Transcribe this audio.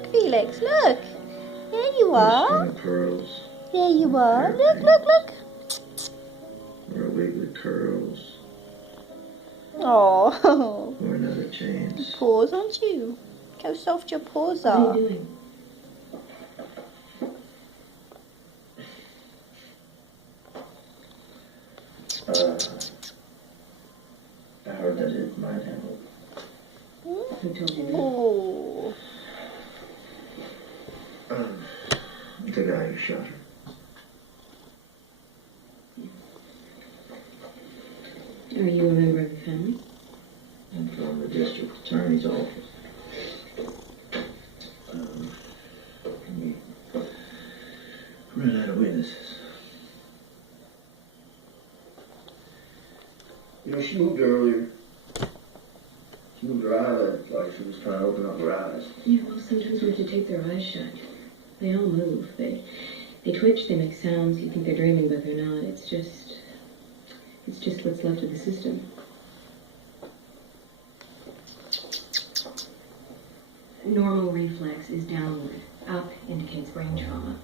Look, Felix, look. There you are. Pearls. There you are. Look, look, look. Or a wig with curls. Oh. Or another chains. Paws, aren't you? Look how soft your paws What are. are you doing? I heard that it might handle. Who told you that? Oh. The guy who shot her. Are you a member of the family? I'm from the district attorney's office. We ran out of witnesses. You know, she moved earlier. She moved her eyelids like she was trying to open up her eyes. Yeah, well, sometimes we have to take their eyes shut. They all move. They twitch, they make sounds. You think they're dreaming, but they're not. It's just what's left of the system. Normal reflex is downward. Up indicates brain trauma.